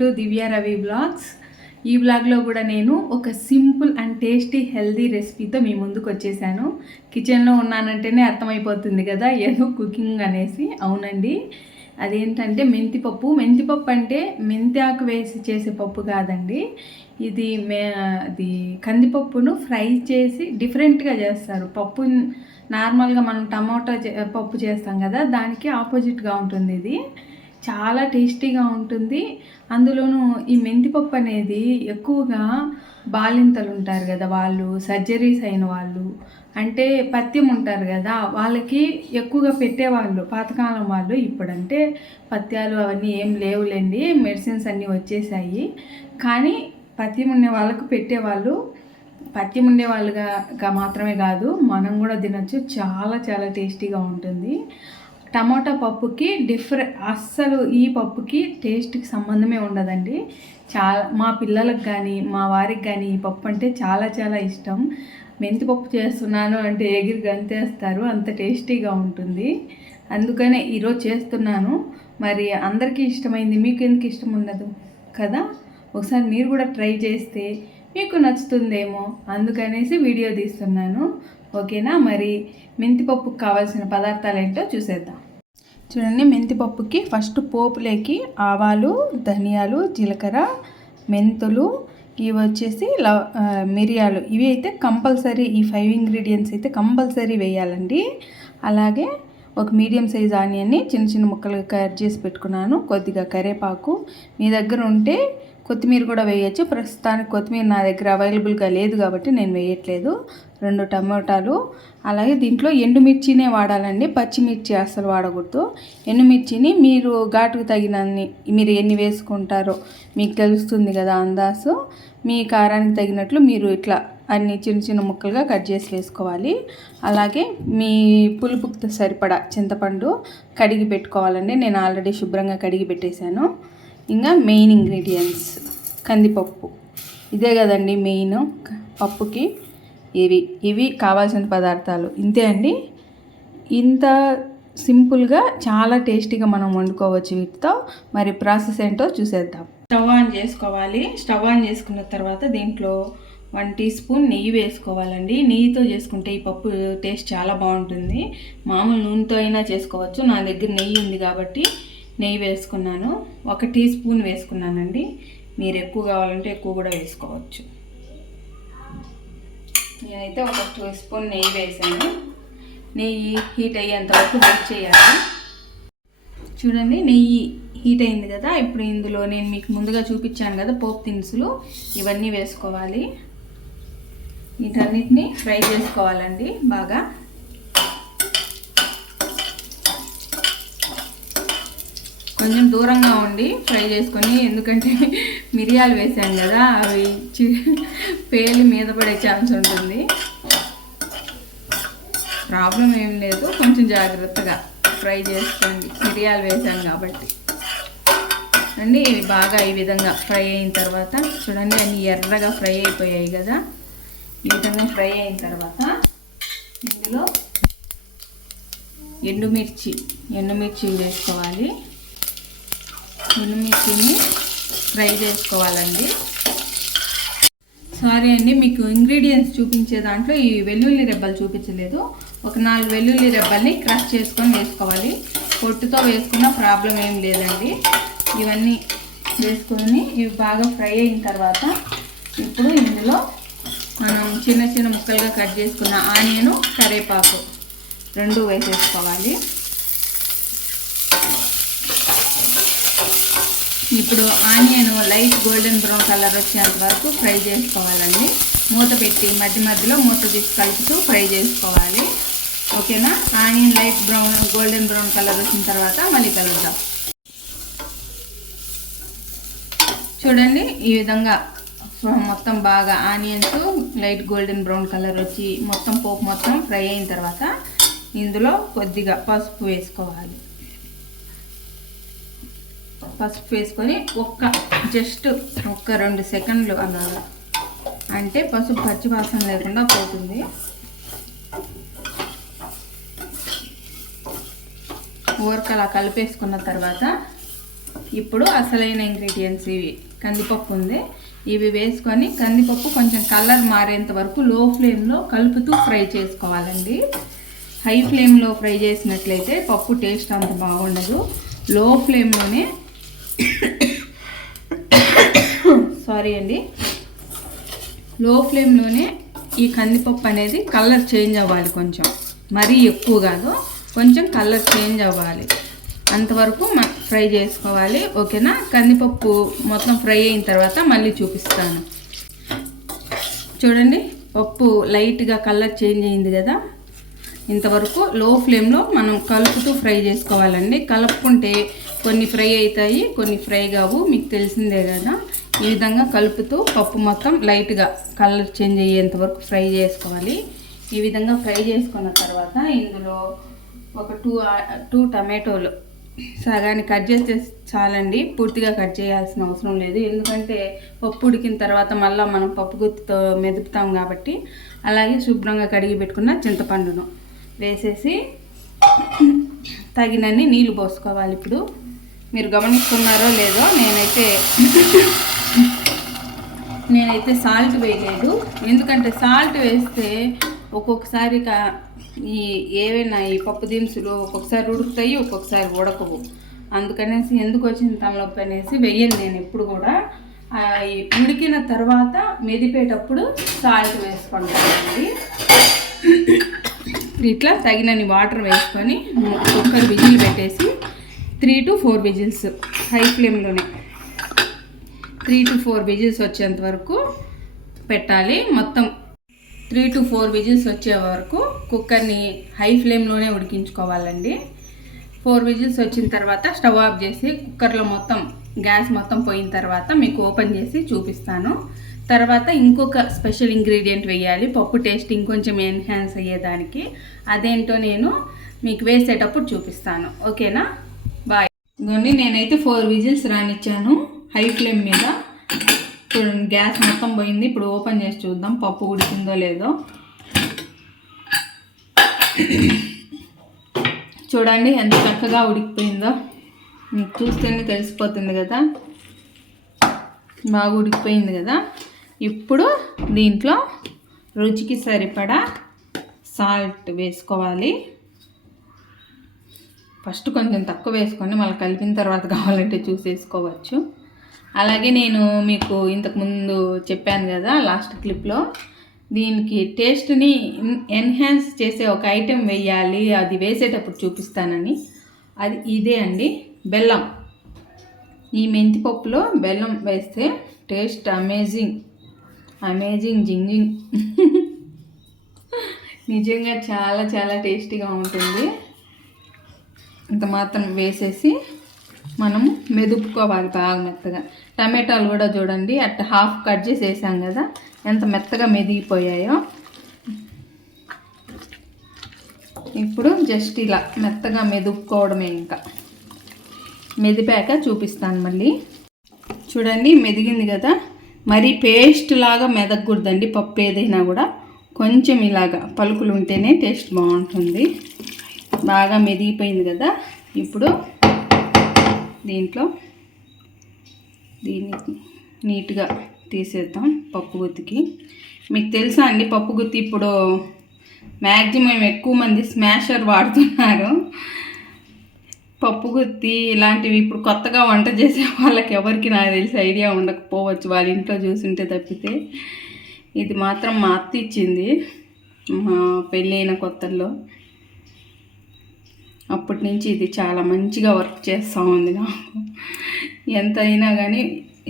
To Divya Ravi blogs. ఈ బ్లాగ్లో కూడా నేను ఒక సింపుల్ అండ్ టేస్టీ హెల్దీ రెసిపీతో మీ ముందుకు వచ్చేసాను. కిచెన్లో ఉన్నానంటేనే అర్థమైపోతుంది కదా ఏదో కుకింగ్ అనేసి. అవునండి, అదేంటంటే మెంతిపప్పు. మెంతిపప్పు అంటే మెంతి ఆకు వేసి చేసే పప్పు కాదండి. ఇది కందిపప్పును ఫ్రై చేసి డిఫరెంట్గా చేస్తారు. పప్పు నార్మల్గా మనం టమాటా పప్పు చేస్తాం కదా, దానికి ఆపోజిట్గా ఉంటుంది. ఇది చాలా టేస్టీగా ఉంటుంది. అందులోనూ ఈ మెంతిపప్పు అనేది ఎక్కువగా బాలింతలు ఉంటారు కదా, వాళ్ళు సర్జరీస్ అయిన వాళ్ళు, అంటే పథ్యం ఉంటారు కదా, వాళ్ళకి ఎక్కువగా పెట్టేవాళ్ళు పాతకాలం వాళ్ళు. ఇప్పుడంటే పథ్యాలు అవన్నీ ఏం లేవులేండి, మెడిసిన్స్ అన్నీ వచ్చేసాయి. కానీ పథ్యం ఉండే వాళ్ళకు పెట్టేవాళ్ళు. పథ్యం ఉండే వాళ్ళుగా మాత్రమే కాదు, మనం కూడా తినచ్చు. చాలా చాలా టేస్టీగా ఉంటుంది. టమాటా పప్పుకి అస్సలు ఈ పప్పుకి టేస్ట్కి సంబంధమే ఉండదండి. మా పిల్లలకు కానీ మా వారికి కానీ ఈ పప్పు అంటే చాలా చాలా ఇష్టం. మెంతిపప్పు చేస్తున్నాను అంటే ఎగిరి గంతేస్తారు, అంత టేస్టీగా ఉంటుంది. అందుకనే ఈరోజు చేస్తున్నాను. మరి అందరికీ ఇష్టమైంది, మీకు ఎందుకు ఇష్టం ఉండదు కదా? ఒకసారి మీరు కూడా ట్రై చేస్తే మీకు నచ్చుతుందేమో, అందుకనేసి వీడియో తీస్తున్నాను. ఓకేనా? మరి మెంతిపప్పుకి కావాల్సిన పదార్థాలు ఏంటో చూసేద్దాం. చూడండి, మెంతిపప్పుకి ఫస్ట్ పోపులేకి ఆవాలు, ధనియాలు, జీలకర్ర, మెంతులు, ఇవి వచ్చేసి మిరియాలు. ఇవి అయితే కంపల్సరీ, ఈ 5 ఇంగ్రీడియంట్స్ అయితే కంపల్సరీ వేయాలండి. అలాగే ఒక మీడియం సైజ్ ఆనియన్ని చిన్న చిన్న ముక్కలుగా కట్ చేసి పెట్టుకున్నాను. కొద్దిగా కరివేపాకు, మీ దగ్గర ఉంటే కొత్తిమీర కూడా వేయచ్చు. ప్రస్తుతానికి కొత్తిమీర నా దగ్గర అవైలబుల్గా లేదు కాబట్టి నేను వేయట్లేదు. 2 టమాటాలు, అలాగే దీంట్లో ఎండుమిర్చినే వాడాలండి, పచ్చిమిర్చి అస్సలు వాడకూడదు. ఎండుమిర్చిని మీరు ఘాటుకు తగినన్ని, మీరు ఎన్ని వేసుకుంటారో మీకు తెలుస్తుంది కదా అందాసు. మీ కారానికి తగినట్లు మీరు ఇట్లా అన్ని చిన్న చిన్న ముక్కలుగా కట్ చేసి వేసుకోవాలి. అలాగే మీ పులుపుకి సరిపడా చింతపండు కడిగి పెట్టుకోవాలండి. నేను ఆల్రెడీ శుభ్రంగా కడిగి పెట్టేశాను. ఇంకా మెయిన్ ఇంగ్రీడియంట్స్ కందిపప్పు, ఇదే కదండి మెయిన్ పప్పుకి. ఇవి కావాల్సిన పదార్థాలు ఇంతే అండి. ఇంత సింపుల్గా చాలా టేస్టీగా మనం వండుకోవచ్చు వీటితో. మరి ప్రాసెస్ ఏంటో చూసేద్దాం. స్టవ్ ఆన్ చేసుకోవాలి. స్టవ్ ఆన్ చేసుకున్న తర్వాత దీంట్లో 1 టీ స్పూన్ నెయ్యి వేసుకోవాలండి. నెయ్యితో చేసుకుంటే ఈ పప్పు టేస్ట్ చాలా బాగుంటుంది. మామూలు నూనెతో అయినా చేసుకోవచ్చు. నా దగ్గర నెయ్యి ఉంది కాబట్టి నెయ్యి వేసుకున్నాను. 1 టీ స్పూన్ వేసుకున్నానండి. మీరు ఎక్కువ కావాలంటే ఎక్కువ కూడా వేసుకోవచ్చు. నేనైతే 1 టీ స్పూన్ నెయ్యి వేసాను. నెయ్యి హీట్ అయ్యేంత వరకు వెయిట్ చేయాలి. చూడండి, నెయ్యి హీట్ అయింది కదా. ఇప్పుడు ఇందులో నేను మీకు ముందుగా చూపించాను కదా పోపు దినుసులు, ఇవన్నీ వేసుకోవాలి. వీటన్నిటిని ఫ్రై చేసుకోవాలండి బాగా. కొంచెం దూరంగా ఉండి ఫ్రై చేసుకొని, ఎందుకంటే మిరియాలు వేసాను కదా, అవి పేలి మీద పడే ఛాన్స్ ఉంటుంది. ప్రాబ్లం ఏం లేదు, కొంచెం జాగ్రత్తగా ఫ్రై చేసుకోండి, మిరియాలు వేసాను కాబట్టి అండి. ఇవి బాగా ఈ విధంగా ఫ్రై అయిన తర్వాత చూడండి, అన్ని ఎర్రగా ఫ్రై అయిపోయాయి కదా. ఈ విధంగా ఫ్రై అయిన తర్వాత ఇందులో ఎండుమిర్చి వేసుకోవాలి. ఎండుమిర్చిని ఫ్రై చేసుకోవాలండి. సారీ అండి, మీకు ఇంగ్రీడియంట్స్ చూపించే దాంట్లో ఈ వెల్లుల్లి రెబ్బలు చూపించలేదు. ఒక 4 వెల్లుల్లి రెబ్బల్ని క్రష్ చేసుకొని వేసుకోవాలి. పొట్టుతో వేసుకున్న ప్రాబ్లం ఏం లేదండి. ఇవన్నీ వేసుకొని ఇవి బాగా ఫ్రై అయిన తర్వాత ఇప్పుడు ఇందులో మనం చిన్న చిన్న ముక్కలుగా కట్ చేసుకున్న ఆనియన్, కరివేపాకు 2 వేసేసుకోవాలి. ఇప్పుడు onion light golden brown colour వచ్చేంత వరకు ఫ్రై చేసుకోవాలండి. మూత పెట్టి మధ్య మధ్యలో మూత తీసి కలుపుతూ ఫ్రై చేసుకోవాలి. ఓకేనా? Onion light golden brown colour వచ్చిన తర్వాత మళ్ళీ కలుపుదాం. చూడండి, ఈ విధంగా మొత్తం బాగా onions light golden brown colour వచ్చి మొత్తం పోపు మొత్తం ఫ్రై అయిన తర్వాత ఇందులో కొద్దిగా పసుపు వేసుకోవాలి. పసుపు వేసుకొని జస్ట్ ఒక 2 సెకండ్లు అలాగా, అంటే పసుపు పచ్చివాసన లేకుండా పోతుంది. ఊరక అలా కలిపేసుకున్న తర్వాత ఇప్పుడు అసలైన ఇంగ్రీడియంట్స్ ఇవి కందిపప్పు ఉంది. ఇవి వేసుకొని కందిపప్పు కొంచెం కలర్ మారేంత వరకు లో ఫ్లేమ్లో కలుపుతూ ఫ్రై చేసుకోవాలండి. హై ఫ్లేమ్లో ఫ్రై చేసినట్లయితే పప్పు టేస్ట్ అంత బాగుండదు. లో ఫ్లేమ్లోనే సారీ అండి, లో ఫ్లేమ్లోనే ఈ కందిపప్పు అనేది కలర్ చేంజ్ అవ్వాలి. కొంచెం మరీ ఎక్కువ కాదు, కొంచెం కలర్ చేంజ్ అవ్వాలి, అంతవరకు ఫ్రై చేసుకోవాలి. ఓకేనా? కందిపప్పు మొత్తం ఫ్రై అయిన తర్వాత మళ్ళీ చూపిస్తాను. చూడండి, పప్పు లైట్గా కలర్ చేంజ్ అయింది కదా. ఇంతవరకు లో ఫ్లేమ్లో మనం కలుపుతూ ఫ్రై చేసుకోవాలండి. కలుపుకుంటే కొన్ని ఫ్రై అవుతాయి, కొన్ని ఫ్రై కావు, మీకు తెలిసిందే కదా. ఈ విధంగా కలుపుతూ పప్పు మొత్తం లైట్గా కలర్ చేంజ్ అయ్యేంత వరకు ఫ్రై చేసుకోవాలి. ఈ విధంగా ఫ్రై చేసుకున్న తర్వాత ఇందులో ఒక టూ టమాటోలు సగాన్ని కట్ చేస్తే చాలండి, పూర్తిగా కట్ చేయాల్సిన అవసరం లేదు. ఎందుకంటే పప్పు ఉడికిన తర్వాత మళ్ళీ మనం పప్పు గుత్తితో మెదుపుతాం కాబట్టి. అలాగే శుభ్రంగా కడిగి పెట్టుకున్న చింతపండును వేసేసి తగినన్ని నీళ్ళు పోసుకోవాలి. ఇప్పుడు మీరు గమనిస్తున్నారో లేదో, నేనైతే సాల్ట్ వేయలేదు. ఎందుకంటే సాల్ట్ వేస్తే ఒక్కొక్కసారి ఏవైనా ఈ పప్పు దినుసులు ఒక్కొక్కసారి ఉడుకుతాయి, ఒక్కొక్కసారి ఉడకవు. అందుకనేసి ఎందుకు వచ్చిన తలనొప్పి అనేసి వెయ్యను నేను ఎప్పుడు కూడా. ఉడికిన తర్వాత మెదిపేటప్పుడు సాల్ట్ వేసుకుంటానండి. ఇట్లా తగినన్ని వాటర్ వేసుకొని కుక్కర్ విజిల్ పెట్టేసి 3 to 4 విజిల్స్ హై ఫ్లేమ్లోనే 3 to 4 విజిల్స్ వచ్చేంత వరకు పెట్టాలి. మొత్తం 3 to 4 విజిల్స్ వచ్చే వరకు కుక్కర్ని హై ఫ్లేమ్లోనే ఉడికించుకోవాలండి. 4 విజిల్స్ వచ్చిన తర్వాత స్టవ్ ఆఫ్ చేసి కుక్కర్లో మొత్తం గ్యాస్ మొత్తం పోయిన తర్వాత మీకు ఓపెన్ చేసి చూపిస్తాను. తర్వాత ఇంకొక స్పెషల్ ఇంగ్రీడియంట్ వేయాలి పప్పు టేస్ట్ ఇంకొంచెం ఎన్హాన్స్ అయ్యేదానికి. అదేంటో నేను మీకు వేసేటప్పుడు చూపిస్తాను. ఓకేనా? బాయ్. ఇదిగోండి, నేనైతే 4 విజిల్స్ రానిచ్చాను హై ఫ్లేమ్ మీద. చూడండి, గ్యాస్ మొత్తం పోయింది. ఇప్పుడు ఓపెన్ చేసి చూద్దాం పప్పు ఉడికిందో లేదో. చూడండి ఎంత చక్కగా ఉడికిపోయిందో, మీకు చూస్తేనే తెలిసిపోతుంది కదా. బాగా ఉడికిపోయింది కదా. ఇప్పుడు దీంట్లో రుచికి సరిపడా సాల్ట్ వేసుకోవాలి. ఫస్ట్ కొంచెం తక్కువ వేసుకొని మళ్ళీ కలిపిన తర్వాత కావాలంటే చూసేసుకోవచ్చు. అలాగే నేను మీకు ఇంతకుముందు చెప్పాను కదా లాస్ట్ క్లిప్లో, దీనికి టేస్ట్ని ఎన్హాన్స్ చేసే ఒక ఐటెం వేయాలి, అది వేసేటప్పుడు చూపిస్తానని. అది ఇదే అండి, బెల్లం. ఈ మెంతిపప్పులో బెల్లం వేస్తే టేస్ట్ అమేజింగ్ జింజింగ్ నిజంగా చాలా చాలా టేస్టీగా ఉంటుంది. ఇంత మాత్రం వేసేసి మనం మెదుపుకోవాలి బాగా మెత్తగా. టమాటాలు కూడా చూడండి అట్లా హాఫ్ కట్ చేసి వేసాం కదా, ఎంత మెత్తగా మెదిగిపోయాయో. ఇప్పుడు జస్ట్ ఇలా మెత్తగా మెదుపుకోవడమే. ఇంకా మెదిపాక చూపిస్తాను మళ్ళీ. చూడండి, మెదిగింది కదా. మరి పేస్ట్ లాగా మెదగకూడదండి పప్పు ఏదైనా కూడా, కొంచెం ఇలాగా పలుకులు ఉంటేనే టేస్ట్ బాగుంటుంది. బాగా మెదిగిపోయింది కదా. ఇప్పుడు దీంట్లో దీన్ని నీట్గా తీసేద్దాం పప్పు గుత్తికి. మీకు తెలుసా అండి, పప్పు గుత్తి ఇప్పుడు మ్యాక్సిమం ఎక్కువ మంది స్మాషర్ వాడుతున్నారు. పప్పు గుత్తి ఇలాంటివి ఇప్పుడు కొత్తగా వంట చేసే వాళ్ళకి ఎవరికి నాకు తెలిసి ఐడియా ఉండకపోవచ్చు, వాళ్ళ ఇంట్లో చూసుంటే తప్పితే. ఇది మాత్రం మా అత్త ఇచ్చింది మా పెళ్ళైన కొత్తల్లో. అప్పటి నుంచి ఇది చాలా మంచిగా వర్క్ చేస్తూ ఉంది నాకు. ఎంత అయినా కానీ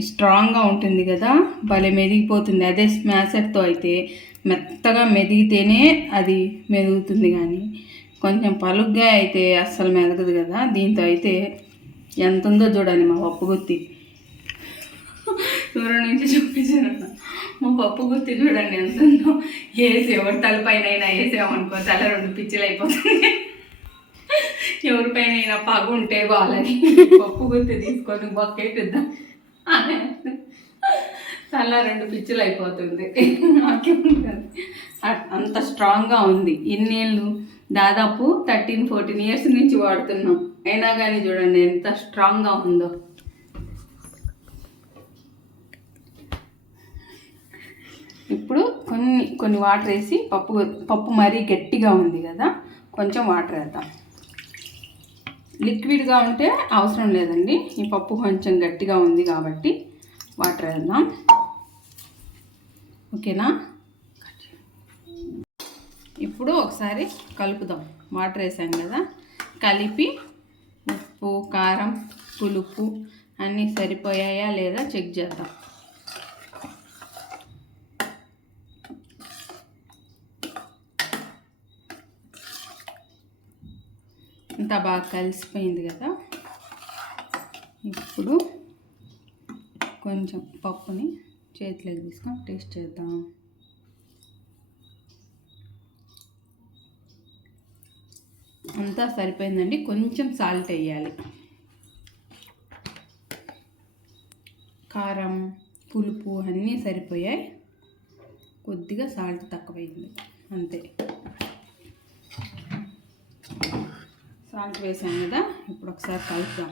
స్ట్రాంగ్గా ఉంటుంది కదా, భలే మెదిగిపోతుంది. అదే స్మాషర్తో అయితే మెత్తగా మెదిగితేనే అది మెదుగుతుంది, కానీ కొంచెం పలుగ్గా అయితే అస్సలు మెదగదు కదా. దీంతో అయితే ఎంత ఉందో చూడండి మా పప్పు గుత్తి. దూరం నుంచి చూపించాను. మా పప్పు గుత్తి చూడండి ఎంత ఉందో. వేసి ఎవరి తలపైన వేసామనుకో తల 2 పిచ్చిలు అయిపోతుంది. ఎవరిపైన అయినా పగు ఉంటే వాళ్ళని పప్పు గుత్తి తీసుకొని బొక్కెట్టిద్దాం తల 2 పిచ్చిలు అయిపోతుంది. అంత స్ట్రాంగ్గా ఉంది. ఇన్నేళ్ళు దాదాపు 13-14 ఇయర్స్ నుంచి వాడుతున్నాం, అయినా కానీ చూడండి ఎంత స్ట్రాంగ్గా ఉందో. ఇప్పుడు కొన్ని వాటర్ వేసి పప్పు మరీ గట్టిగా ఉంది కదా, కొంచెం వాటర్ వేద్దాం. లిక్విడ్గా ఉంటే అవసరం లేదండి, ఈ పప్పు కొంచెం గట్టిగా ఉంది కాబట్టి వాటర్ వేద్దాం. ఓకేనా? ఇప్పుడు ఒకసారి కలుపుదాం. వాటర్ వేసాం కదా, కలిపి ఉప్పు, కారం, పులుపు అన్నీ సరిపోయాయా లేదా చెక్ చేద్దాం. ఇంత బాగా కలిసిపోయింది కదా. ఇప్పుడు కొంచెం పప్పుని చేతిలోకి తీసుకొని టేస్ట్ చేద్దాం. అంతా సరిపోయిందండి, కొంచెం సాల్ట్ వేయాలి. కారం, పులుపు అన్నీ సరిపోయాయి, కొద్దిగా సాల్ట్ తక్కువైంది అంతే. సాల్ట్ వేసాం కదా, ఇప్పుడు ఒకసారి కలుపుదాం.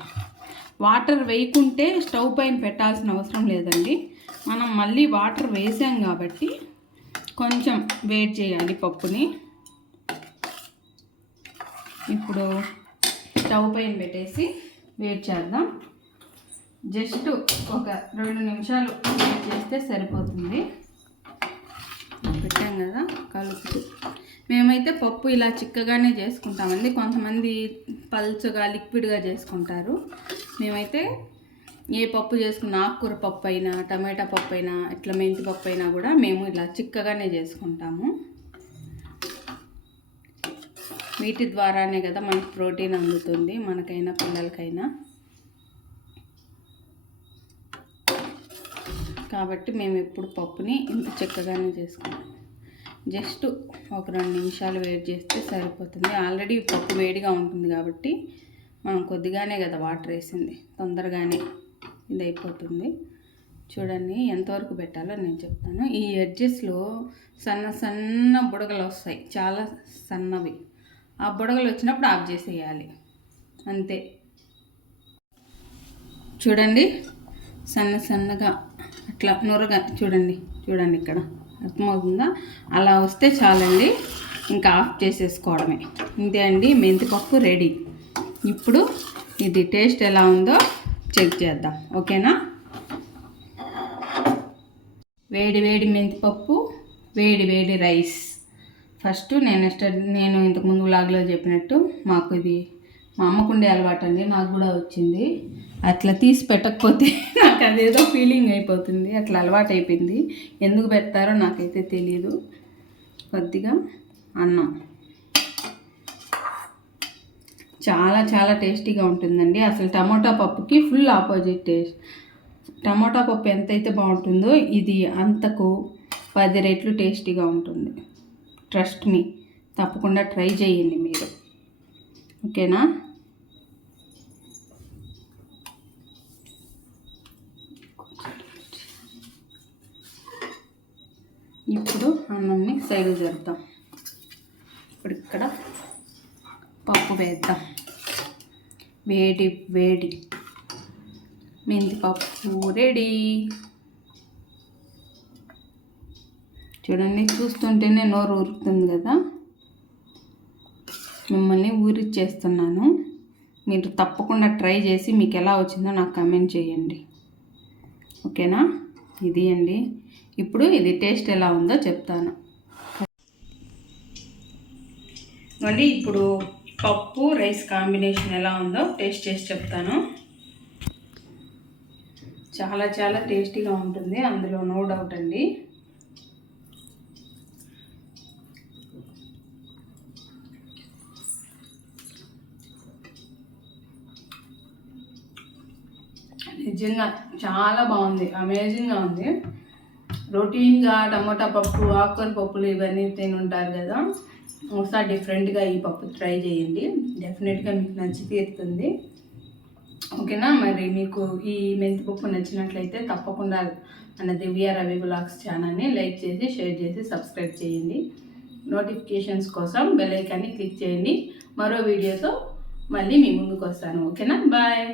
వాటర్ వేయకుంటే స్టవ్ పైన పెట్టాల్సిన అవసరం లేదండి, మనం మళ్ళీ వాటర్ వేసాం కాబట్టి కొంచెం వేడి చేయాలి పప్పుని. ఇప్పుడు స్టవ్ పైన పెట్టేసి వేడి చేద్దాం. జస్ట్ ఒక 2 నిమిషాలు వేడి చేస్తే సరిపోతుంది. పెట్టాం కదా కలుపుతూ. మేమైతే పప్పు ఇలా చిక్కగానే చేసుకుంటామండి, కొంతమంది పల్చగా లిక్విడ్గా చేసుకుంటారు. మేమైతే ఏ పప్పు చేసుకున్న, ఆకుకూర పప్పు అయినా, టమాటా పప్పు అయినా, ఇట్లా మెంతి పప్పు అయినా కూడా మేము ఇలా చిక్కగానే చేసుకుంటాము. వీటి ద్వారానే కదా మనకు ప్రోటీన్ అందుతుంది, మనకైనా పిల్లలకైనా. కాబట్టి మేము ఎప్పుడు పప్పుని ఇంత చిక్కగానే చేసుకుంటాం. జస్ట్ ఒక 2 నిమిషాలు వేడి చేస్తే సరిపోతుంది. ఆల్రెడీ పప్పు వేడిగా ఉంటుంది కాబట్టి మనం కొద్దిగానే కదా వాటర్ వేసింది, తొందరగానే ఇది అయిపోతుంది. చూడండి ఎంతవరకు పెట్టాలో నేను చెప్తాను. ఈ ఎడ్జెస్లో సన్న బుడగలు వస్తాయి, చాలా సన్నవి. ఆ బుడగలు వచ్చినప్పుడు ఆఫ్ చేసేయాలి అంతే. చూడండి సన్నగా అట్లా నురగా చూడండి ఇక్కడ అర్థమవుతుందా? అలా వస్తే చాలండి, ఇంకా ఆఫ్ చేసేసుకోవడమే. ఇంతే అండి, మెంతిపప్పు రెడీ. ఇప్పుడు ఇది టేస్ట్ ఎలా ఉందో చెక్ చేద్దాం. ఓకేనా? వేడి మెంతిపప్పు, వేడి రైస్. ఫస్ట్ నేను ఇంతకుముందు వ్లాగ్లో చెప్పినట్టు మాకు ఇది మా అమ్మకుండే అలవాటు అండి, నాకు కూడా వచ్చింది. అట్లా తీసి పెట్టకపోతే నాకు అదేదో ఫీలింగ్ అయిపోతుంది, అట్లా అలవాటు అయిపోయింది. ఎందుకు పెడతారో నాకైతే తెలియదు. కొద్దిగా అన్నం, చాలా టేస్టీగా ఉంటుందండి. అసలు టమోటా పప్పుకి ఫుల్ ఆపోజిట్ టేస్ట్. టమోటా పప్పు ఎంతైతే బాగుంటుందో ఇది అంతకు 10 రెట్లు టేస్టీగా ఉంటుంది. ట్రస్ట్ మీ, తప్పకుండా ట్రై చేయండి మీరు. ఓకేనా? ఇప్పుడు అన్నంని సైడ్ చేద్దాం. ఇప్పుడు ఇక్కడ పప్పు వేద్దాం. వేడి మెంతిపప్పు రెడీ. చూడండి, చూస్తుంటేనే నోరు ఊరుతుంది కదా. మిమ్మల్ని ఊరిచ్చేస్తున్నాను. మీరు తప్పకుండా ట్రై చేసి మీకు ఎలా వచ్చిందో నాకు కామెంట్ చేయండి. ఓకేనా? ఇది అండి. ఇప్పుడు ఇది టేస్ట్ ఎలా ఉందో చెప్తాను. మళ్ళీ ఇప్పుడు పప్పు రైస్ కాంబినేషన్ ఎలా ఉందో టేస్ట్ చేసి చెప్తాను. చాలా టేస్టీగా ఉంటుంది, అందులో నో డౌట్ అండి. నిజంగా చాలా బాగుంది, అమేజింగ్గా ఉంది. రొటీన్గా టమోటా పప్పు, ఆకుకూర పప్పులు ఇవన్నీ తినుంటారు కదా, ఒకసారి డిఫరెంట్గా ఈ పప్పు ట్రై చేయండి. డెఫినెట్గా మీకు నచ్చి తీరుతుంది. ఓకేనా? మరి మీకు ఈ మెంతిపప్పు నచ్చినట్లయితే తప్పకుండా మన దివ్య రవి వ్లాగ్స్ ఛానల్ని లైక్ చేసి, షేర్ చేసి, సబ్స్క్రైబ్ చేయండి. నోటిఫికేషన్స్ కోసం బెల్ ఐకాన్ని క్లిక్ చేయండి. మరో వీడియోతో మళ్ళీ మీ ముందుకు వస్తాను. ఓకేనా? బాయ్.